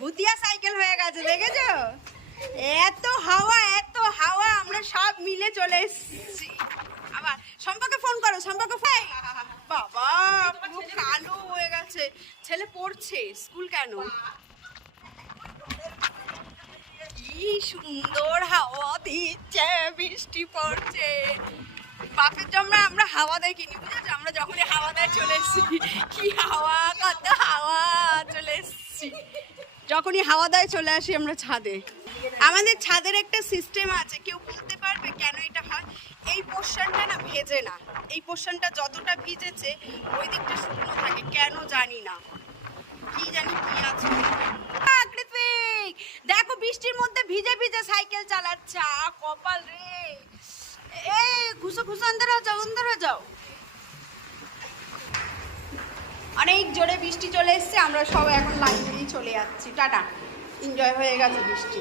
ভুতিয়া cycle হয়ে গেছে, দেখেছো? এত হাওয়া আমরা সব মিলে চলে এসেছি। আবার সম্পর্কে ফোন করো, সম্পর্কে বাবা পুরো কালো হয়ে গেছে। ছেলে পড়ছে, স্কুল কেন? কি সুন্দর হাওয়া দিচ্ছে, বৃষ্টি পড়ছে। বাপের জন্য আমরা হাওয়া দেখিনি, বুঝেছো? আমরা যখনই হাওয়া দেয় চলে এসেছি। কি হাওয়া, কত হাওয়া, চলে এসেছি। যখনই হাওয়া দেয় চলে আসি আমরা ছাদে। আমাদের ছাদের একটা সিস্টেম আছে, কেউ বলতে পারবে কেন এটা হয়? এই পোর্শনটা না ভেজে না, এই পোর্শনটা যতটা ভিজেছে ওই দিকটা শুকনো থাকে, কেন জানি না, কি জানি কি আছে। দেখো বৃষ্টির মধ্যে ভিজে ভিজে সাইকেল চালাচ্ছে, কপাল রে। এই ঘুষো ঘুষো অন্দর হয়ে যাও। অনেক জোরে বৃষ্টি চলে এসছে, আমরা সব এখন লাইন দিয়ে চলে যাচ্ছি। টাটা, এনজয় হয়ে গেছে বৃষ্টি।